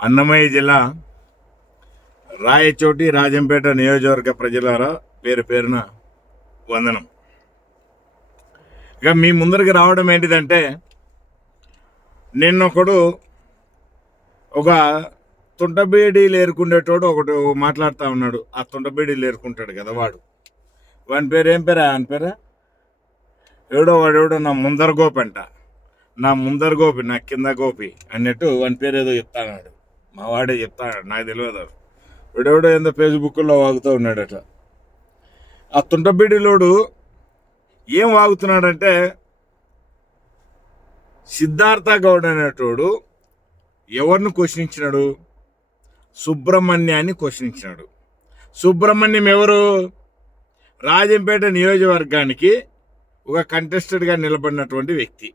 అన్నమయ్య జిల్లా రాయచోటి రాజంపేట నియోజకవర్గ ప్రజలారా పేరు పేరున వందనం. ఇక మీ ముందరికి రావడం ఏంటిదంటే, నిన్నొకడు ఒక తుంటబీడీలు ఏరుకునేటోడు ఒకటి మాట్లాడుతూ ఉన్నాడు. ఆ తుంటబీడీలు ఏరుకుంటాడు కదా వాని పేరు ఏం పేరా? ఆయన పేరా వాడెవడో నా ముందర గోపి అంట. నా ముందర గోపి, నా కింద గోపి అన్నట్టు వాని పేరు ఏదో చెప్తాడు. మా వాడే చెప్తాడు, నాకు తెలియదు. వీడెవడో ఏందో ఫేస్బుక్లో వాగుతూ ఉన్నాడట. ఆ తుంటబీడిలోడు ఏం వాగుతున్నాడంటే, సిద్ధార్థ గౌడ్ అనేటోడు ఎవరిని క్వశ్చనించినాడు? సుబ్రహ్మణ్యాన్ని క్వశ్చనించినాడు. సుబ్రహ్మణ్యం ఎవరు? రాజంపేట నియోజకవర్గానికి ఒక కంటెస్టెడ్గా నిలబడినటువంటి వ్యక్తి.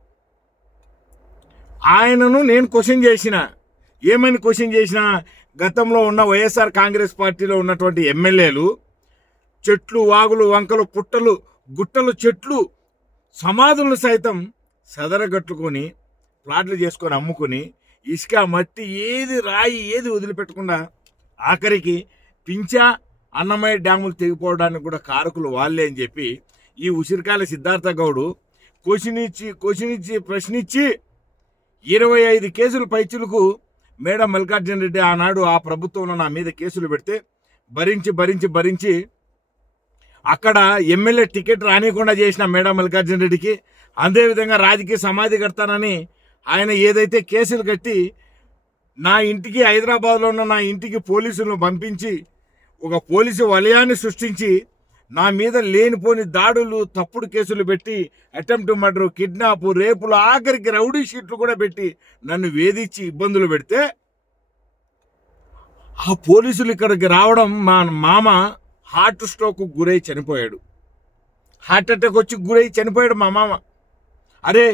ఆయనను నేను క్వశ్చన్ చేసిన. ఏమని క్వశ్చన్ చేసిన? గతంలో ఉన్న వైఎస్ఆర్ కాంగ్రెస్ పార్టీలో ఉన్నటువంటి ఎమ్మెల్యేలు చెట్లు, వాగులు, వంకలు, పుట్టలు, గుట్టలు, చెట్లు, సమాధులను సైతం సదరగట్టుకొని ప్లాట్లు చేసుకొని అమ్ముకొని ఇసుక, మట్టి, ఏది రాయి ఏది వదిలిపెట్టకుండా ఆఖరికి పించా, అన్నమయ్య డ్యాములు తెగిపోవడానికి కూడా కారకులు వాళ్ళే అని చెప్పి ఈ ఉసిరికాయల సిద్ధార్థ గౌడు క్వశ్చనిచ్చి ప్రశ్నించి 25 కేసులు పైచులకు మేడం మల్లికార్జున రెడ్డి ఆనాడు ఆ ప్రభుత్వంలో నా మీద కేసులు పెడితే భరించి అక్కడ ఎమ్మెల్యే టికెట్ రానియకుండా చేసిన మేడం మల్లికార్జున రెడ్డికి, అదేవిధంగా రాజకీయ సమాధి కడతానని ఆయన ఏదైతే కేసులు కట్టి నా ఇంటికి, హైదరాబాద్లో ఉన్న నా ఇంటికి పోలీసులను పంపించి ఒక పోలీసు వలయాన్ని సృష్టించి నా మీద లేనిపోని దాడులు, తప్పుడు కేసులు పెట్టి అటెంప్ట్ మర్డర్, కిడ్నాప్, రేపులు, ఆఖరికి రౌడీ షీట్లు కూడా పెట్టి నన్ను వేధించి ఇబ్బందులు పెడితే ఆ పోలీసులు ఇక్కడికి రావడం మా మామ హార్ట్ స్ట్రోక్ గురై చనిపోయాడు. హార్ట్ అటాక్ వచ్చి గురై చనిపోయాడు మా మామ. అరే,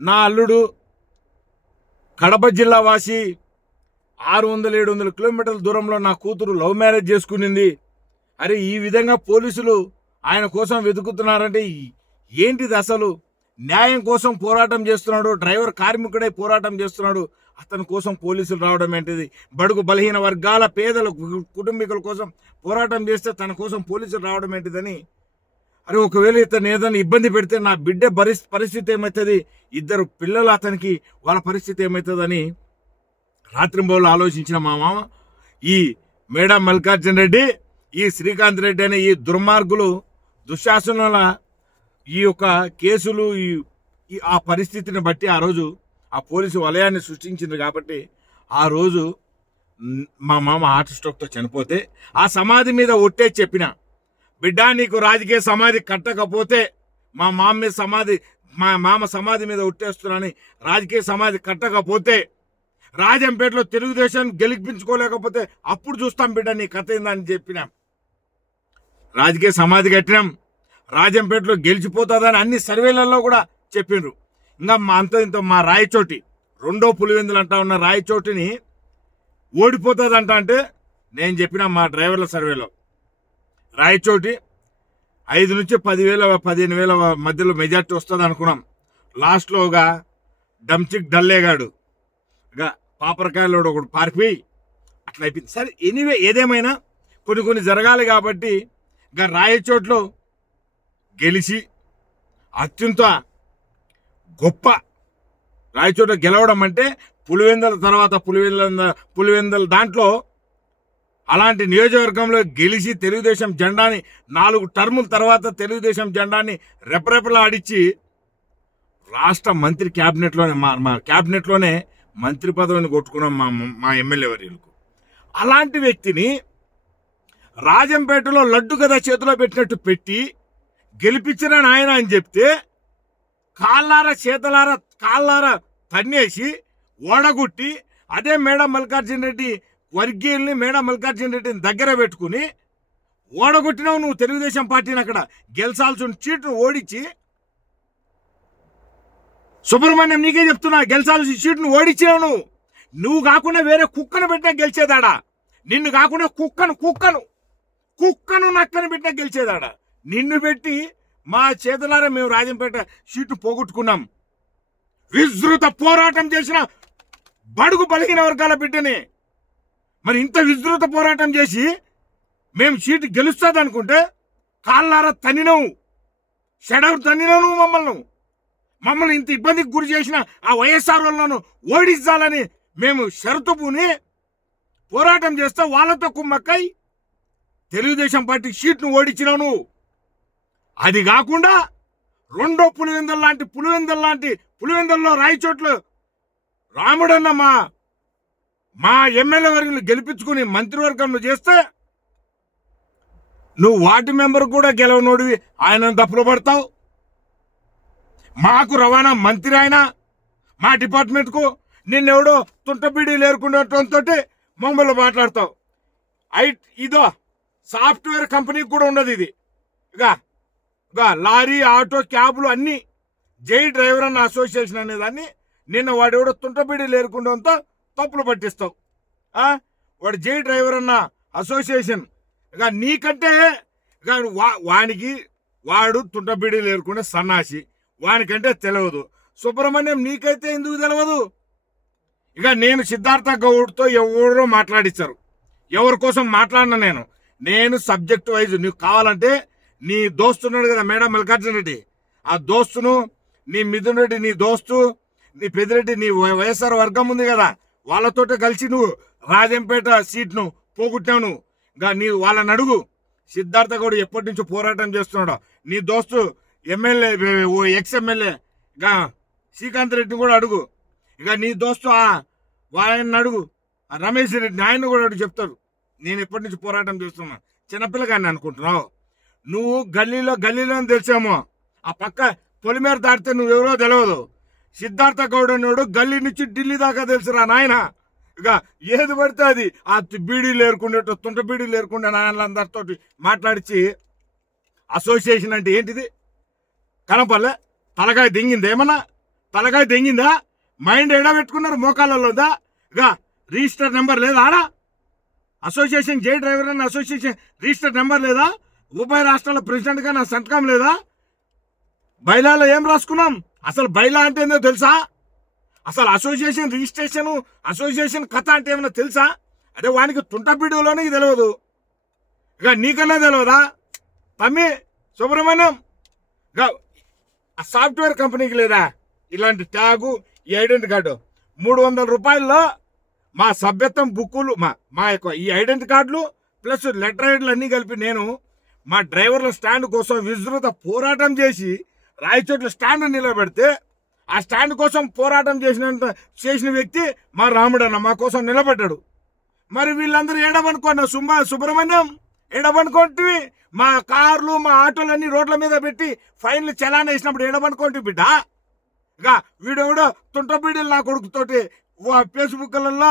నా అల్లుడు కడప జిల్లా వాసి 600-700 కిలోమీటర్ల దూరంలో నా కూతురు లవ్ మ్యారేజ్ చేసుకునింది. అరే, ఈ విధంగా పోలీసులు ఆయన కోసం వెతుకుతున్నారంటే ఏంటిది? అసలు న్యాయం కోసం పోరాటం చేస్తున్నాడు, డ్రైవర్ కార్మికుడై పోరాటం చేస్తున్నాడు, అతని కోసం పోలీసులు రావడం ఏంటిది? బడుగు బలహీన వర్గాల పేదల కుటుంబీకుల కోసం పోరాటం చేస్తే తన కోసం పోలీసులు రావడం ఏంటిదని. అరే, ఒకవేళ ఇతను ఏదైనా ఇబ్బంది పెడితే నా బిడ్డ పరిస్థితి ఏమవుతుంది? 2 పిల్లలు అతనికి, వాళ్ళ పరిస్థితి ఏమవుతుందని రాత్రింబౌలు ఆలోచించిన మా మామ ఈ మేడం మల్లికార్జున రెడ్డి, ఈ శ్రీకాంత్ రెడ్డి అనే ఈ దుర్మార్గులు, దుశ్శాసనుల ఈ యొక్క కేసులు, ఆ పరిస్థితిని బట్టి ఆ రోజు ఆ పోలీసు వలయాన్ని సృష్టించింది కాబట్టి ఆ రోజు మా మామ హార్ట్ స్ట్రోక్తో చనిపోతే ఆ సమాధి మీద ఒట్టే చెప్పిన, బిడ్డ నీకు రాజకీయ సమాధి కట్టకపోతే మా మామ సమాధి మీద ఒట్టేస్తున్నాని, రాజకీయ సమాధి కట్టకపోతే రాజంపేటలో తెలుగుదేశం గెలిపించుకోలేకపోతే అప్పుడు చూస్తాం బిడ్డ నీ కథ ఏందని చెప్పిన. రాజకీయ సమాధి కట్టినాం, రాజంపేటలో గెలిచిపోతుందని అన్ని సర్వేలలో కూడా చెప్పిండ్రు. ఇంకా ఇంత మా రాయచోటి, 2వ పులివెందులు అంటా ఉన్న రాయచోటిని ఓడిపోతుందంట అంటే నేను చెప్పిన మా డ్రైవర్ల సర్వేలో రాయచోటి 5 నుంచి 10,000-15,000 మధ్యలో మెజార్టీ వస్తుంది అనుకున్నాం. లాస్ట్లో ఒక డంచిక్ డల్లేగాడు, ఇక పాపరకాయలో ఒకటి పారిపోయి అట్లా అయిపోయింది. సరే, ఎనీవే ఏదేమైనా కొన్ని జరగాలి కాబట్టి ఇక రాయచోట్లో గెలిచి అత్యంత గొప్ప రాయచోట గెలవడం అంటే పులివెందుల తర్వాత పులివెందుల దాంట్లో అలాంటి నియోజకవర్గంలో గెలిచి తెలుగుదేశం జెండాని 4 టర్ముల తర్వాత తెలుగుదేశం జెండాని రెపరెపలాడిచ్చి రాష్ట్ర మంత్రి క్యాబినెట్లోనే మా క్యాబినెట్లోనే మంత్రి పదవిని కొట్టుకున్నాం మా ఎమ్మెల్యే వర్యులకు. అలాంటి వ్యక్తిని రాజంపేటలో లడ్డు కదా చేతిలో పెట్టినట్టు పెట్టి గెలిపించిన నాయన అని చెప్తే కాళ్ళారా తన్నేసి ఓడగొట్టి అదే మేడం మల్లికార్జున రెడ్డి వర్గీయుల్ని, మేడం మల్లికార్జున రెడ్డిని దగ్గర పెట్టుకుని ఓడగొట్టినావు నువ్వు తెలుగుదేశం పార్టీని. అక్కడ గెలిచాల్సిన సీట్ను ఓడించి, సుబ్రహ్మణ్యం నీకే చెప్తున్నా, గెలిచాల్సిన సీట్ను ఓడించినావు నువ్వు కాకుండా వేరే కుక్కను పెట్టినా గెలిచేదాడా? నిన్ను కాకుండా కుక్కను నక్కను పెట్టినా గెలిచేదాడా? నిన్ను పెట్టి మా చేతులారా మేము రాజంపేట సీటు పోగొట్టుకున్నాం. విస్తృత పోరాటం చేసిన బడుగు బలిగిన వర్గాల బిడ్డని మరి ఇంత విస్తృత పోరాటం చేసి మేము సీటు గెలుస్తుంది అనుకుంటే కాళ్ళారా తన్నినవు, షడౌట్ తన్నినవు మమ్మల్ని ఇంత ఇబ్బందికి గురి చేసిన ఆ వైఎస్ఆర్ వాళ్ళను ఓడించాలని మేము షరతు పూని పోరాటం చేస్తే వాళ్ళతో కుమ్మక్కై తెలుగుదేశం పార్టీ సీట్ను ఓడించినావు. అది కాకుండా రెండో పులివెందల్లో రాయచోట్లు రాముడన్న మా ఎమ్మెల్యే వర్గం గెలిపించుకుని మంత్రివర్గంలో చేస్తే నువ్వు వార్డు మెంబర్ కూడా గెలవనోడివి, ఆయన తప్పులు పడతావు. మాకు రవాణా మంత్రి ఆయన, మా డిపార్ట్మెంట్కు నిన్నెవడో తుంటబీడీలు ఏరుకునేటంతో మమ్మల్ని మాట్లాడతావు. ఇదో సాఫ్ట్వేర్ కంపెనీకి కూడా ఉండదు ఇది. ఇక లారీ, ఆటో, క్యాబులు అన్నీ జై డ్రైవర్ అన్న అసోసియేషన్ అనేదాన్ని నిన్న వాడెవడో తుంటబీడీలు ఏరుకుండంతో తప్పులు పట్టిస్తావు. వాడు జై డ్రైవర్ అన్న అసోసియేషన్ ఇక నీకంటే వాడు తుంటబీడీలు ఏరుకునే సన్నాసి, వానికంటే తెలియదు. సుబ్రహ్మణ్యం నీకైతే ఎందుకు తెలియదు? ఇక నేను సిద్ధార్థ గౌడ్తో ఎవరో మాట్లాడిస్తారు. ఎవరి కోసం మాట్లాడినా నేను సబ్జెక్ట్ వైజ్ నీకు కావాలంటే నీ దోస్తున్నాడు కదా మేడం మల్లికార్జున రెడ్డి, ఆ దోస్తును, నీ మిథున్ రెడ్డి నీ దోస్తు, నీ పెద్దిరెడ్డి నీ వైఎస్ఆర్ వర్గం ఉంది కదా, వాళ్ళతోటే కలిసి నువ్వు రాజంపేట సీట్ను పోగొట్టావు. ఇంకా నీ వాళ్ళని అడుగు. సిద్ధార్థ గౌడ్ ఎప్పటి నుంచో పోరాటం చేస్తున్నాడు. నీ దోస్తు ఎమ్మెల్యే, ఎక్స్ ఎమ్మెల్యే శ్రీకాంత్ రెడ్డిని కూడా అడుగు. ఇక నీ దోస్తు ఆయన అడుగు, రమేష్ రెడ్డిని, ఆయన కూడా అడుగు, చెప్తారు నేను ఎప్పటి నుంచి పోరాటం చేస్తున్నా. చిన్నపిల్లగాన్ని అనుకుంటున్నావు నువ్వు. గల్లీలో తెలిసామో, ఆ పక్క పొలిమేర దాటితే నువ్వెవరో తెలియదు. సిద్ధార్థ గౌడ్ అనేవాడు గల్లీ నుంచి ఢిల్లీ దాకా తెలుసురా నాయన. ఇక ఏది పడితే అది ఆ బీడీలు ఏరుకునేటో తుంట బీడీలు ఏరుకునే నాయనలందరితో మాట్లాడిచి అసోసియేషన్ అంటే ఏంటిది కనపల్లే? తలకాయ దెంగిందా? ఏమన్నా తలకాయ దెంగిందా? మైండ్ ఎడబెట్టుకున్నారు మోకాళ్ళలోదా? ఇక రిజిస్టర్ నెంబర్ లేదా ఆడా? అసోసియేషన్ జై డ్రైవర్ అన్న అసోసియేషన్ రిజిస్టర్ నెంబర్ లేదా? ఉభయ రాష్ట్రాల ప్రెసిడెంట్గా నా సంతకం లేదా? బైలాలో ఏం రాసుకున్నాం? అసలు బైలా అంటే ఏందో తెలుసా? అసలు అసోసియేషన్ రిజిస్ట్రేషన్, అసోసియేషన్ కథ అంటే ఏమన్నా తెలుసా? అదే వానికి తుంటబీడులోనే తెలియదు. ఇక నీకన్నా తెలియదా తమ్మి సుబ్రహ్మణ్యం? ఇక ఆ సాఫ్ట్వేర్ కంపెనీకి లేదా ఇలాంటి ట్యాగు, ఈ ఐడెంటిటీ కార్డు? 300 రూపాయల్లో మా సభ్యత్వం బుక్కులు, మా యొక్క ఈ ఐడెంటిటీ కార్డులు ప్లస్ లెటర్ ఐడీలు అన్నీ కలిపి నేను మా డ్రైవర్ల స్టాండ్ కోసం విస్తృత పోరాటం చేసి రాయచోట్ల స్టాండ్ నిలబెడితే, ఆ స్టాండ్ కోసం పోరాటం చేసిన వ్యక్తి మా రాముడన్న మా కోసం నిలబడ్డాడు. మరి వీళ్ళందరూ ఏడబనుకోండి సుబ్రహ్మణ్యం, ఏడబనుకోంటివి? మా కార్లు, మా ఆటోలన్నీ రోడ్ల మీద పెట్టి ఫైన్లు చలానా వేసినప్పుడు ఏడబనుకోండి బిడ్డ. ఇక వీడెవడో తుంటబీడీలు నా కొడుకుతోటి ఫేస్బుక్లలో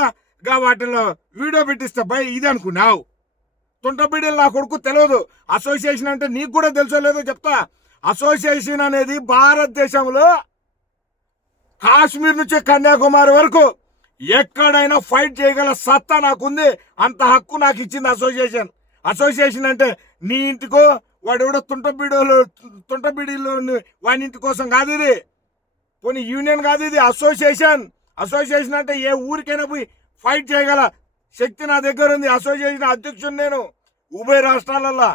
వాటిలో వీడియో పెట్టిస్తా భయ్ ఇది అనుకున్నావు. తుంటబీడీలు నా కొడుకు తెలియదు. అసోసియేషన్ అంటే నీకు కూడా తెలుసో లేదో చెప్తా. అసోసియేషన్ అనేది భారతదేశంలో కాశ్మీర్ నుంచి కన్యాకుమారి వరకు ఎక్కడైనా ఫైట్ చేయగల సత్తా నాకుంది. అంత హక్కు నాకు ఇచ్చింది అసోసియేషన్. అసోసియేషన్ అంటే నీ ఇంటికో వాడెవడో తుంటబీడీలో వాడి ఇంటి కోసం కాదు ఇది. కొన్ని యూనియన్ కాదు ఇది, అసోసియేషన్. అసోసియేషన్ అంటే ఏ ఊరికైనా పోయి ఫైట్ చేయగల శక్తి నా దగ్గర ఉంది. అసోసియేషన్ అధ్యక్షుడు నేను ఉభయ రాష్ట్రాలల్లో.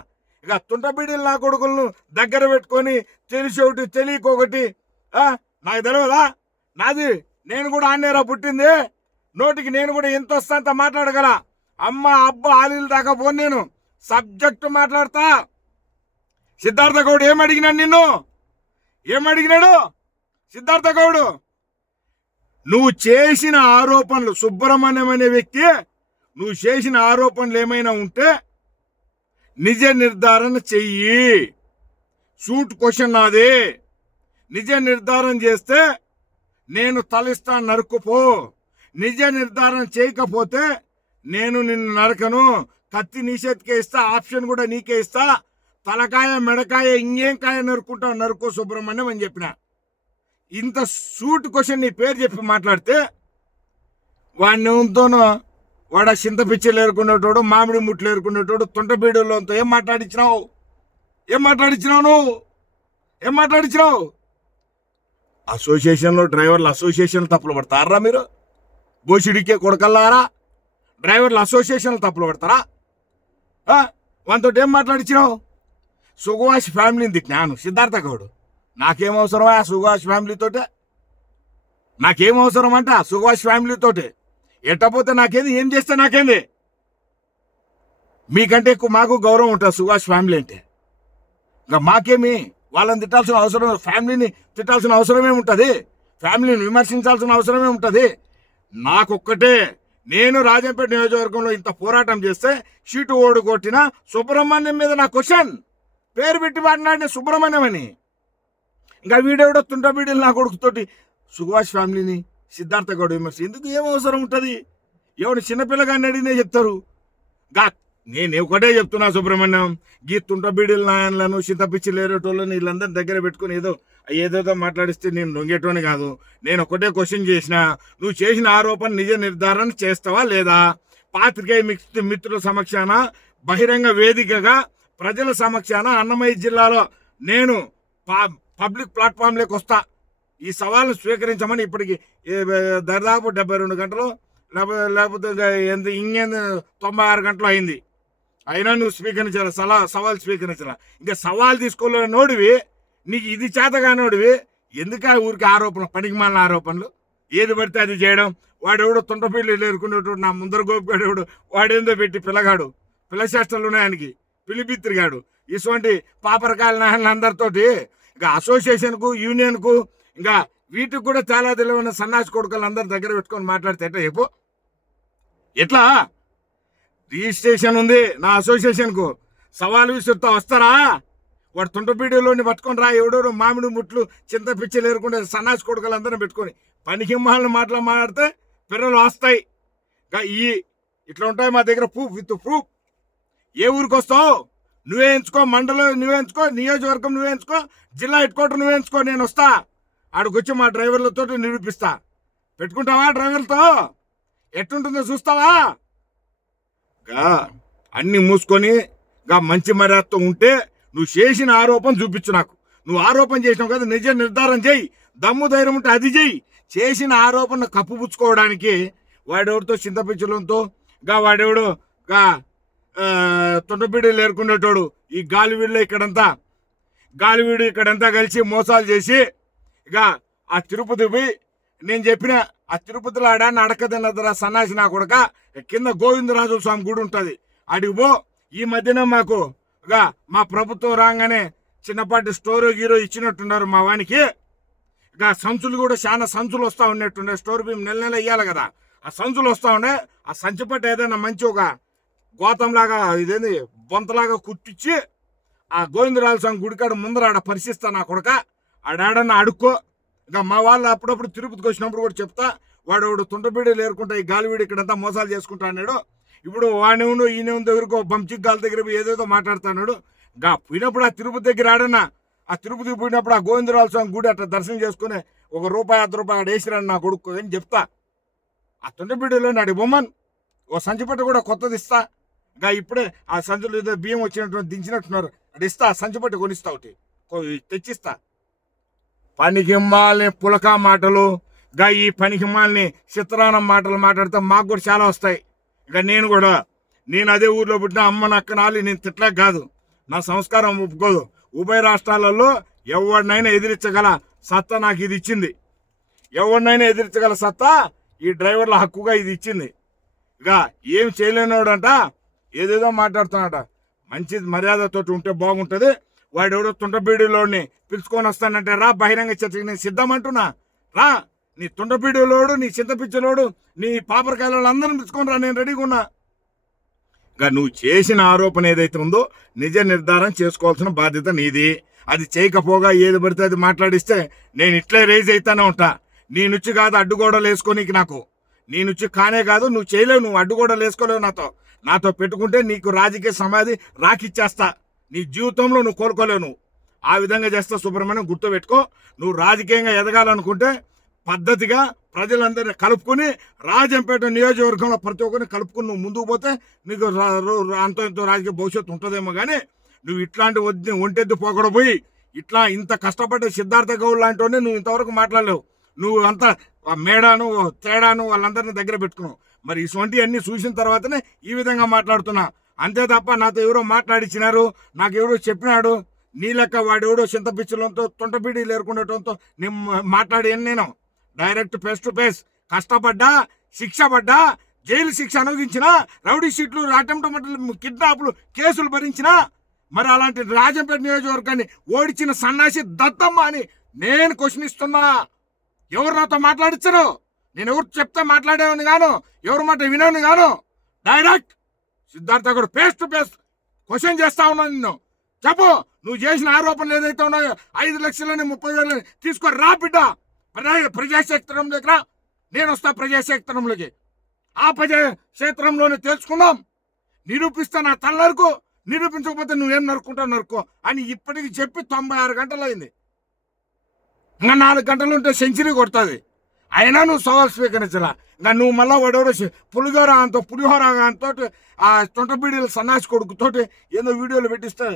ఇక తుంటబీడీలు నా కొడుకులను దగ్గర పెట్టుకొని తెలిసి ఒకటి తెలియకొకటి నాకు తెలియదా? నాది నేను కూడా ఆన్నేరా పుట్టింది. నోటికి నేను కూడా ఎంత వస్తా అంత మాట్లాడగల. అమ్మ అబ్బా ఆలీలు దాకా పోను. నేను సబ్జెక్టు మాట్లాడతా. సిద్ధార్థ గౌడ్ ఏమడిగినాడు నిన్ను? ఏమడిగినాడు సిద్ధార్థ గౌడ్? నువ్వు చేసిన ఆరోపణలు, సుబ్రహ్మణ్యం అనే వ్యక్తి నువ్వు చేసిన ఆరోపణలు ఏమైనా ఉంటే నిజ నిర్ధారణ చెయ్యి. షూట్ క్వశ్చన్ నాది. నిజ నిర్ధారణ చేస్తే నేను తలిస్తాను, నరుకుపో. నిజ నిర్ధారణ చేయకపోతే నేను నిన్ను నరకను. కత్తి నీ చేతికే ఇస్తా, ఆప్షన్ కూడా నీకే ఇస్తా. తలకాయ మెడకాయ ఇంకేం కాయ నరుకుంటావు, నరుకో సుబ్రహ్మణ్యం అని చెప్పిన. ఇంత షూట్ క్వశ్చన్ నీ పేరు చెప్పి మాట్లాడితే వాడిని ఉంతోనో వాడు చింతపిచ్చలు ఏరుకునేటోడు, మామిడి ముట్లు ఏరుకునేటోడు, తుంటబీడులతో ఏం మాట్లాడించినావు? అసోసియేషన్లో డ్రైవర్లు అసోసియేషన్ తప్పులు పడతారా మీరు? బోసిడికే కొడకల్లారా, డ్రైవర్ల అసోసియేషన్లు తప్పులు పడతారా? వాళ్ళతో ఏం మాట్లాడించినావు? సుగవాష్ ఫ్యామిలీని తిట్టినాను సిద్ధార్థ గౌడ్. నాకేం అవసరమా ఆ సుగవాష్ ఫ్యామిలీతోటే? నాకేం అవసరం అంట సుగవాష్ ఫ్యామిలీతోటి? ఎట్టపోతే నాకేంది, ఏం చేస్తే నాకేంది? మీకంటే ఎక్కువ మాకు గౌరవం ఉంటుంది సుగవాష్ ఫ్యామిలీ అంటే. ఇంకా మాకేమి వాళ్ళని తిట్టాల్సిన అవసరం, ఫ్యామిలీని తిట్టాల్సిన అవసరమే ఉంటుంది? ఫ్యామిలీని విమర్శించాల్సిన అవసరమే ఉంటుంది? నాకొక్కటే, నేను రాజంపేట నియోజకవర్గంలో ఇంత పోరాటం చేస్తే సీటు ఓడి కొట్టిన సుబ్రహ్మణ్యం మీద నా క్వశ్చన్. పేరు పెట్టి మాట్లాడిన సుబ్రహ్మణ్యం అని. ఇంకా వీడెవడో తుంటబీడీలు నా కొడుకుతోటి సుగవాష్ ఫ్యామిలీని సిద్ధార్థ గౌడ్ విమర్శ ఎందుకు, ఏం అవసరం ఉంటుంది? ఎవడు చిన్నపిల్లగాన్ని అడిగినే చెప్తారు. గా నేను ఒకటే చెప్తున్నా సుబ్రహ్మణ్యం, గీ తుంటబీడీల నాయనలను చింతపిచ్చి లేరేటోళ్ళని వీళ్ళందరినీ దగ్గర పెట్టుకుని ఏదేదో మాట్లాడిస్తే నేను లొంగేటోని కాదు. నేను ఒకటే క్వశ్చన్ చేసిన, నువ్వు చేసిన ఆరోపణ నిజ నిర్ధారణ చేస్తావా లేదా? పాత్రికేయ మిత్రుల సమక్షాన బహిరంగ వేదికగా ప్రజల సమక్షాన అన్నమయ్య జిల్లాలో నేను పబ్లిక్ ప్లాట్ఫామ్లోకి వస్తా. ఈ సవాల్ను స్వీకరించమని ఇప్పటికి దాదాపు 72 గంటలు లేకపోతే ఇంకేంది 96 గంటలు అయింది. అయినా నువ్వు స్వీకరించాల, సవాల్ స్వీకరించాల. ఇంకా సవాల్ తీసుకోలే నోడివి, నీకు ఇది చేతగానోడివి ఎందుక ఊరికి ఆరోపణ, పనికిమాలిన ఆరోపణలు ఏది పడితే అది చేయడం. వాడెవడో తుంటపిల్లి ఎదుర్కొనేటోడు నా ముందర గోపిగాడు, వాడేందో పెట్టి పిల్లగాడు, పిల్లచేష్టలు ఉన్నాయి ఆయనకి, పిలిపిత్తిరిగాడు. ఇటువంటి పాపరకాయల నాయకులందరితోటి ఇంకా అసోసియేషన్కు, యూనియన్కు, ఇంకా వీటికి కూడా చాలా తెలివైన సన్నాసి కొడుకులు అందరి దగ్గర పెట్టుకొని మాట్లాడితే ఎట్లా చెప్పు? ఎట్లా? రిజిస్ట్రేషన్ ఉంది నా అసోసియేషన్కు, సవాలు విసురుతా వస్తారా? వాడు తుంటపీడిలోని పట్టుకొని రా, ఎవడెవడో మామిడి ముట్లు చింతపిచ్చి లేరుకుంటే సన్నాసి కొడుకులు అందరినీ పెట్టుకొని పనికిమ్మాలని మాటలు మాట్లాడితే పిల్లలు వస్తాయి. ఇట్లా ఉంటాయి మా దగ్గర ప్రూఫ్, విత్ ప్రూఫ్. ఏ ఊరికి వస్తావు? నువ్వే ఎంచుకో, మండలం నువ్వే ఎంచుకో, నియోజకవర్గం నువ్వే ఎంచుకో, జిల్లా హెడ్ క్వార్టర్ నువ్వే ఎంచుకో. నేను వస్తా, ఆడికొచ్చి మా డ్రైవర్లతో నిరూపిస్తా. పెట్టుకుంటావా డ్రైవర్లతో? ఎట్టుంటుందో చూస్తావా? అన్ని మూసుకొని మంచి మర్యాదతో ఉంటే నువ్వు చేసిన ఆరోపణ చూపించు నాకు. నువ్వు ఆరోపణ చేసినావు కదా, నిజ నిర్ధారణ చేయి. దమ్ము ధైర్యం ఉంటే అది చేయి. చేసిన ఆరోపణ కప్పుపుచ్చుకోవడానికి వాడెవడితో చింతపించడంతో వాడెవడు తుంటపీడీలు ఏరుకునేటోడు ఈ గాలివీడులో ఇక్కడంతా కలిసి మోసాలు చేసి ఆ తిరుపతి పోయి నేను చెప్పిన ఆ తిరుపతిలో ఆడాన్ని అడకదిన్నదరా సన్నాసి నా కొడక, కింద గోవిందరాజు స్వామి గుడి ఉంటుంది, అడిగి పో. ఈ మధ్యన మాకు మా ప్రభుత్వం రాగానే చిన్నపాటి స్టోర్ గీరో ఇచ్చినట్టున్నారు మా వానికి. సంచులు కూడా చాలా సంచులు వస్తూ ఉన్నట్టుండే, స్టోర్ మేము నెల ఇయ్యాలి కదా, ఆ సంచులు వస్తూ ఉండే. ఆ సంచిపట్టు ఏదైనా మంచి ఒక గోతంలాగా ఇదేంది బొంతలాగా కుట్టించి ఆ గోవిందరాజు స్వామి గుడికాడ ముందర ఆడ పరిశీలిస్తా నా కొడక, ఆడాడన్న అడుక్కో. మా వాళ్ళు అప్పుడప్పుడు తిరుపతికి వచ్చినప్పుడు కూడా చెప్తా, వాడు తుంటబీడీలు ఏరుకుంటా ఈ గాలివీడు ఇక్కడంతా మోసాలు చేసుకుంటా అన్నాడు. ఇప్పుడు వాడేవును ఈయన దగ్గరకు బంచిక్ గాలి దగ్గర ఏదేదో మాట్లాడుతున్నాడు. పోయినప్పుడు ఆ తిరుపతి దగ్గర ఆడన్నా, ఆ తిరుపతికి పోయినప్పుడు ఆ గోవిందరాజు స్వామి గుడి అట్లా దర్శనం చేసుకుని ₹1 ₹10 ఆడ వేసిరాను నా కొడుకు అని చెప్తా. ఆ తుంటబీడీలో నాడి బొమ్మన్ ఓ సంచిపట్టు కూడా కొత్తది ఇస్తా. ఇప్పుడే ఆ సంచులు ఏదో బియ్యం వచ్చినట్టు దించినట్టున్నారు, అది ఇస్తా. సంచిపట్టు కొనిస్తా, ఒకటి తెచ్చిస్తా. పనికిమ్మాలని పులక మాటలు, ఈ పనికిమ్మాలని చిత్రానం మాటలు మాట్లాడితే మాకు కూడా చాలా వస్తాయి. నేను అదే ఊర్లో పుట్టిన అమ్మ నక్కనాలి, నేను తిట్లే కాదు, నా సంస్కారం ఒప్పుకోదు. ఉభయ రాష్ట్రాలలో ఎవరినైనా ఎదిరించగల సత్తా నాకు ఇది ఇచ్చింది. ఎవరినైనా ఎదిరించగల సత్తా ఈ డ్రైవర్ల హక్కుగా ఇది ఇచ్చింది. ఏం చేయలేనివాడంట ఏదేదో మాట్లాడుతున్నాడ. మంచి మర్యాదతో ఉంటే బాగుంటుంది. వాడెవడో తుంటబీడీలోని పిలుచుకొని వస్తానంటే రా, బహిరంగ చర్చకి నేను సిద్ధమంటున్నా. రా, నీ తుంటబీడీలోడు, నీ చింతపిచ్చలోడు, నీ పాపరకాయలు అందరిని పిలుచుకొని రా, నేను రెడీగా ఉన్నా. నువ్వు చేసిన ఆరోపణ ఏదైతే ఉందో నిజ నిర్ధారణ చేసుకోవాల్సిన బాధ్యత నీది. అది చేయకపోగా ఏది పడితే అది మాట్లాడిస్తే నేను ఇట్లే రేజ్ అవుతానే ఉంటా. నీ నుంచి కాదు అడ్డుగోడలు వేసుకోనీకి, నాకు నీ నుంచి కానే కాదు. నువ్వు చేయలేవు, నువ్వు అడ్డుగోడలు వేసుకోలేవు. నాతో పెట్టుకుంటే నీకు రాజకీయ సమాధి రాకిచ్చేస్తా. నీ జీవితంలో నువ్వు కోలుకోలేవు. నువ్వు ఆ విధంగా చేస్తా. సుబ్రహ్మణ్యం గుర్తుపెట్టుకో, నువ్వు రాజకీయంగా ఎదగాలనుకుంటే పద్ధతిగా ప్రజలందరినీ కలుపుకొని రాజంపేట నియోజకవర్గంలో ప్రతి ఒక్కరిని కలుపుకుని నువ్వు ముందుకు పోతే నీకు అంతో ఎంతో రాజకీయ భవిష్యత్తు ఉంటుందేమో. కానీ నువ్వు ఇట్లాంటి ఒంటెద్దు పోకడపోయి ఇంత కష్టపడ్డ సిద్ధార్థ గౌడ్ లాంటి నువ్వు ఇంతవరకు మాట్లాడలేవు. నువ్వు అంతా మేడాను తేడాను వాళ్ళందరినీ దగ్గర పెట్టుకున్నావు. మరి ఇటువంటి అన్ని చూసిన తర్వాతనే ఈ విధంగా మాట్లాడుతున్నా. అంతే తప్ప నాతో ఎవరో మాట్లాడిచ్చినారు, నాకు ఎవరో చెప్పినాడు, నీ లెక్క వాడెవడో చింతపిచ్చులతో తొంటబీడి లేరుకుండటంతో నేను మాట్లాడాను. నేను డైరెక్ట్ ఫేస్ టు ఫేస్ కష్టపడ్డా, శిక్ష పడ్డా, జైలు శిక్ష అనుభవించిన, రౌడీ షీట్లు, అటెంప్ట్ కిడ్నాప్లు కేసులు భరించిన, మరి అలాంటి రాజంపేట నియోజకవర్గాన్ని ఓడించిన సన్నాసి దత్తమ్మ అని నేను క్వశ్చన్ ఇస్తున్నా. ఎవరు నాతో మాట్లాడించరు, నేను ఎవరు చెప్తే మాట్లాడేవాడిని గాను, ఎవరి మాట వినేవాడిని గాను. డైరెక్ట్ సిద్ధార్థ కూడా ఫేస్ టు ఫేస్ క్వశ్చన్ చేస్తా ఉన్నాను. నిన్ను చెప్పు, నువ్వు చేసిన ఆరోపణలు ఏదైతే ఉన్నాయో 5 లక్షలని 30,000 తీసుకొని రా బిడ్డ, ప్రజాక్షేత్రం దగ్గర నేను వస్తా. ప్రజాక్షేత్రంలోకి ఆ ప్రజాక్షేత్రంలోనే తెలుసుకుందాం. నిరూపిస్తా, నా తల నరుకు, నిరూపించకపోతే నువ్వేం నరుక్కుంటావు నరుకో అని ఇప్పటికి చెప్పి 96 గంటలు అయింది. ఇంకా 4 గంటలు ఉంటే సెంచరీ కొడుతుంది. అయినా నువ్వు సవాల్ స్వీకరించలా. ఇంకా నువ్వు మళ్ళా వాడెవడో పులిహోర అంతో అంతో ఆ తొంటబీడీల సన్నాసి కొడుకుతోటి ఏదో వీడియోలు పెట్టిస్తే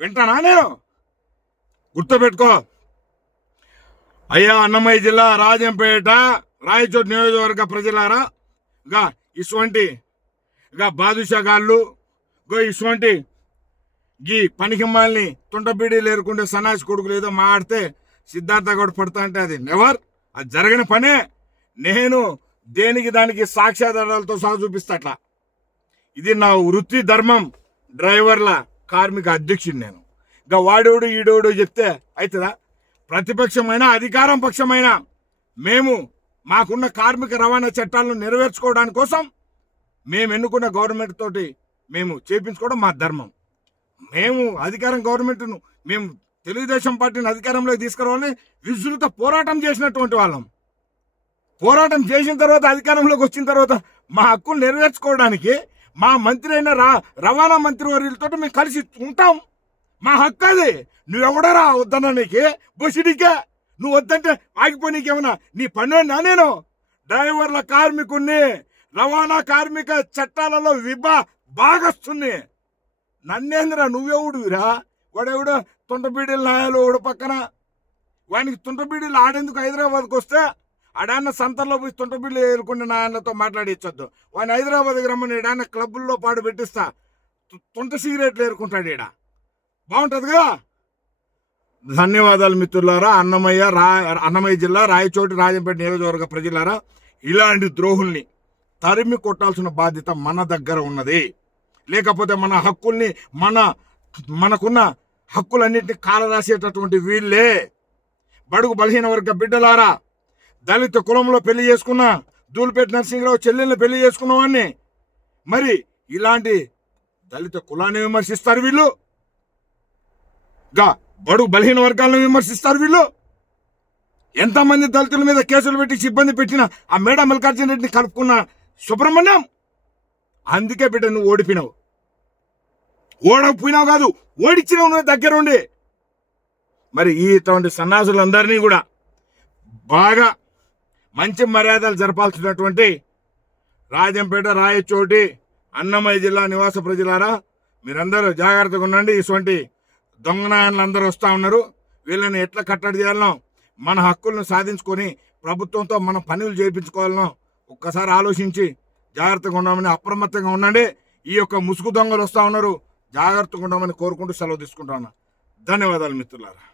వింటానా నేను? గుర్తుపెట్టుకో అయ్యా, అన్నమయ్య జిల్లా రాజంపేట రాయచోటి నియోజకవర్గ ప్రజలారా, గా ఇటువంటి బాదుషాగాళ్ళు, ఇటువంటి గీ పనికిమ్మాల్ని తొంటబీడీలు ఏరుకుంటే సన్నాసి కొడుకులు ఏదో మాడితే సిద్ధార్థ కూడా పడతా అంటే అది నెవర్, అది జరగని పనే. నేను దేనికి దానికి సాక్ష్యాధారాలతో సహా చూపిస్తా. అట్లా ఇది నా వృత్తి ధర్మం. డ్రైవర్ల కార్మిక అధ్యక్షుడు నేను. ఇంకా వాడేవుడు ఈడేవుడు చెప్తే అవుతుందా? ప్రతిపక్షమైన అధికారం పక్షమైన మేము మాకున్న కార్మిక రవాణా చట్టాలను నెరవేర్చుకోవడానికి కోసం మేము ఎన్నుకున్న గవర్నమెంట్ తోటి మేము చేపించుకోవడం మా ధర్మం. మేము అధికారం గవర్నమెంట్ను మేము తెలుగుదేశం పార్టీని అధికారంలోకి తీసుకురావాలని విజృత పోరాటం చేసినటువంటి వాళ్ళం. పోరాటం చేసిన తర్వాత అధికారంలోకి వచ్చిన తర్వాత మా హక్కులు నెరవేర్చుకోవడానికి మా మంత్రి అయిన రవాణా మంత్రి వర్యులతో మేము కలిసి ఉంటాం. మా హక్కు అది. నువ్వెవడరా వద్దన్నా? నీకే బొసిడికే. నువ్వు వద్దంటే ఆగిపోనీకేమన్నా నీ పని? నేను డ్రైవర్ల కార్మికుణ్ణి, రవాణా కార్మిక చట్టాలలో భాగస్తుని. నన్నేంద్రా నువ్వెవడురా? వాడెవడో తొంటబీడీలు నాయాలు ఒకడు పక్కన, వానికి తొంటబీడీలు ఆడేందుకు హైదరాబాద్కి వస్తే ఆడాన్న సంతల్లో పోయి తొంటబీడీలు ఏరుకునే నాయనలతో మాట్లాడించొద్దు. వాడిని హైదరాబాద్కి రమ్మని ఈడాన్న క్లబ్బుల్లో పాడు పెట్టిస్తా. తొంట సిగరెట్లు ఏరుకుంటాడు. ఈడ బాగుంటుంది కదా. ధన్యవాదాలు మిత్రులారా. అన్నమయ్య జిల్లా రాయచోటి రాజంపేట నియోజకవర్గ ప్రజలారా, ఇలాంటి ద్రోహుల్ని తరిమి కొట్టాల్సిన బాధ్యత మన దగ్గర ఉన్నది. లేకపోతే మన హక్కుల్ని మనకున్న హక్కులన్నింటినీ కాలరాసేటటువంటి వీళ్ళే. బడుగు బలహీన వర్గ బిడ్డలారా, దళిత కులంలో పెళ్లి చేసుకున్న దూలిపేట నరసింహరావు చెల్లెల్ని పెళ్లి చేసుకున్నవాడిని మరి ఇలాంటి దళిత కులాన్ని విమర్శిస్తారు వీళ్ళు. బడుగు బలహీన వర్గాలను విమర్శిస్తారు వీళ్ళు. ఎంతమంది దళితుల మీద కేసులు పెట్టి ఇబ్బంది పెట్టిన ఆ మేడా మల్లికార్జున రెడ్డిని కలుపుకున్న సుబ్రహ్మణ్యం. అందుకే బిడ్డ నువ్వు ఓడిపోయినావు. ఓడకపోయినావు కాదు, ఓడిచ్చినావు నువ్వు దగ్గరుండి. మరి ఇటువంటి సన్నాసులందరినీ కూడా బాగా మంచి మర్యాదలు జరపాల్సినటువంటి రాజంపేట రాయచోటి అన్నమయ్య జిల్లా నివాస ప్రజలారా, మీరందరూ జాగ్రత్తగా ఉండండి. ఇటువంటి దొంగనాయనలు అందరూ వస్తూ ఉన్నారు. వీళ్ళని ఎట్లా కట్టడి చేయాలనో, మన హక్కులను సాధించుకొని ప్రభుత్వంతో మనం పనులు చేయించుకోవాలనో ఒక్కసారి ఆలోచించి జాగ్రత్తగా ఉండమని, అప్రమత్తంగా ఉండండి. ఈ యొక్క ముసుగు దొంగలు వస్తూ ఉన్నారు, జాగ్రత్తగా ఉండమని కోరుకుంటూ సెలవు తీసుకుంటా ఉన్నా. ధన్యవాదాలు మిత్రులారా.